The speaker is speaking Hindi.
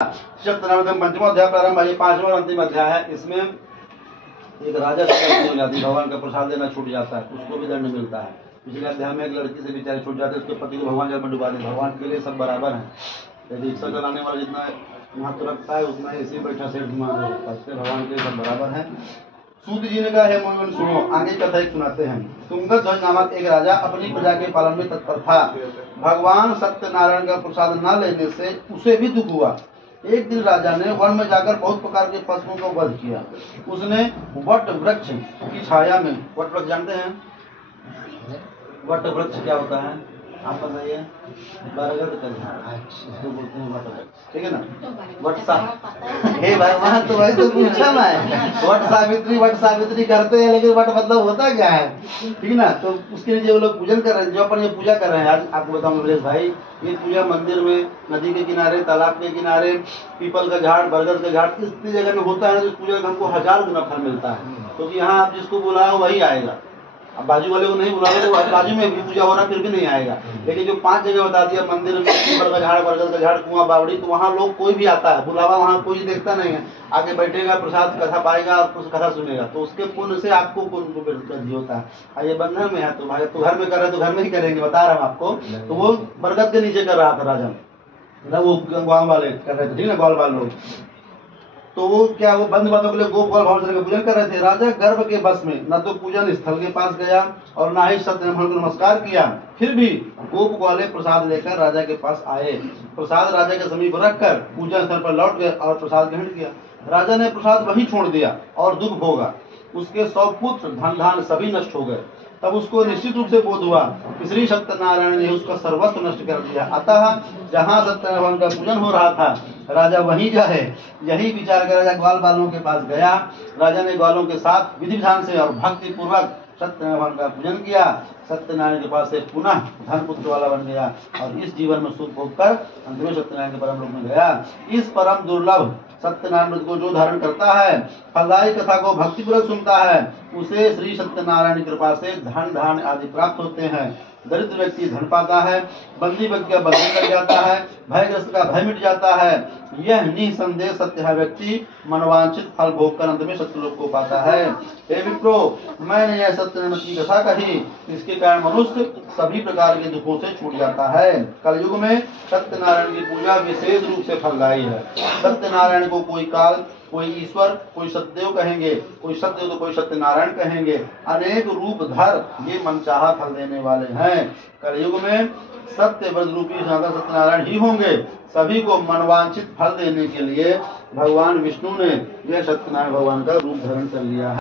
सत्यनारायण पंचम अध्याय प्रारंभ है, 5वां और अंतिम अध्याय है। इसमें एक राजा से हो जाती है, भगवान का प्रसाद देना छूट जाता है, उसको भी दंड मिलता है। पिछले अध्याय में एक लड़की से बेचारे छूट जाते, उसके पति को भगवान जल में डुबा दे। भगवान के लिए सब बराबर है। यदि रिक्शा चलाने वाला जितना महत्व रखता है उतना ऐसे बैठा सेठ भगवान के लिए सब बराबर है। सूत जी ने कहा है मोहन सुनो, आगे कथा एक सुनाते हैं। तुंगत ध्वज नामक एक राजा अपनी प्रजा के पालन में तत्पर था। भगवान सत्यनारायण का प्रसाद न लेने से उसे भी दुख हुआ। एक दिन राजा ने वन में जाकर बहुत प्रकार के पशुओं का वध किया। उसने वट वृक्ष की छाया में, वट वृक्ष जानते हैं? वट वृक्ष क्या होता है आप बताइए? बरगद का झाड़, इसको बोलते हैं वट वृक्ष, ठीक है ना? वट हे भगवान, तो वही तो पूछा मैं। वट सावित्री करते हैं, लेकिन वट मतलब होता क्या है, ठीक ना? तो उसके लिए जो लोग पूजन कर रहे हैं, जो अपन ये पूजा कर रहे हैं, आज आपको बताऊं ब्रजेश भाई, ये पूजा मंदिर में, नदी के किनारे, तालाब के किनारे, पीपल का झाड़, बरगद का झाड़, इस जगह में होता है। तो इस पूजा का हमको 1000 गुना फल मिलता है, क्योंकि यहाँ आप जिसको बुलाओ वही आएगा। अब बाजू वाले को नहीं बुलाओगे तो बाजू में भी पूजा हो रहा फिर भी नहीं आएगा। लेकिन जो 5 जगह बता दिया, मंदिर में, पीपल का झाड़, बरगद का झाड़, कुआं, बावड़ी, तो वहाँ लोग कोई भी आता है, बुलावा वहाँ कोई देखता नहीं है, आगे बैठेगा, प्रसाद कथा पाएगा, कुछ कथा सुनेगा, तो उसके पुण्य से आपको पुण्य होता है। ये बंधन में है, तो भाई तो घर में कर रहे तो घर में ही करेंगे, बता रहा हूँ आपको। तो वो बरगद के नीचे कर रहा था राजा, वो गाँव वाले कर रहे थे, ठीक है, ग्वाल वाले लोग। तो वो क्या, वो बंद बातों के लिए गोप ग्वाल भाव का पूजन कर रहे थे। राजा गर्भ के बस में न तो पूजन स्थल के पास गया और न ही सत्यनारायण को नमस्कार किया। फिर भी गोप ग्वाले प्रसाद लेकर राजा के पास आए। प्रसाद राजा के समीप रखकर पूजन स्थल पर लौट गए और प्रसाद ग्रहण किया। राजा ने प्रसाद वहीं छोड़ दिया और दुख भोगा। उसके 100 पुत्र, धन धान सभी नष्ट हो गए। तब उसको निश्चित रूप से बोध हुआ कि श्री सत्यनारायण ने उसका सर्वस्व नष्ट कर दिया। अतः जहाँ सत्यनारायण का पूजन हो रहा था, राजा वहीं जाए, यही विचार कर राजा ग्वाल बालों के पास गया। राजा ने ग्वालों के साथ विधि विधान से और भक्ति पूर्वक सत्यनारायण का पूजन किया। सत्यनारायण के पास से पुनः धन पुत्र वाला बन गया और इस जीवन में सुख भोग कर अंत में सत्यनारायण के परम लोक में गया। इस परम दुर्लभ सत्यनारायण को जो धारण करता है, फलदायी कथा को भक्तिपूर्वक सुनता है, उसे श्री सत्यनारायण की कृपा से धन धान आदि प्राप्त होते हैं। दरिद्र व्यक्ति धन पाता है, बंदी व्यक्ति का बंधन लग जाता है, भयग्रस्त का भय मिट जाता है। यह निसंदेह सत्य है। व्यक्ति मनोवांछित फल भोग कर अंत में सत्यलोक को पाता है। हे विप्रो, मैंने यह सत्यनारायण की कथा कही, इसके कारण मनुष्य सभी प्रकार के दुखों से छूट जाता है। कलयुग में सत्यनारायण की पूजा विशेष रूप से फलदायी है। सत्यनारायण को कोई काल, कोई ईश्वर, कोई सत्यदेव कहेंगे, कोई सत्यदेव तो कोई सत्यनारायण कहेंगे। अनेक रूप धर ये मनचाहा फल देने वाले हैं। कलयुग में सत्य व्रत रूपी सत्यनारायण ही होंगे। सभी को मनवांछित फल देने के लिए भगवान विष्णु ने यह सत्यनारायण भगवान का रूप धारण कर लिया है।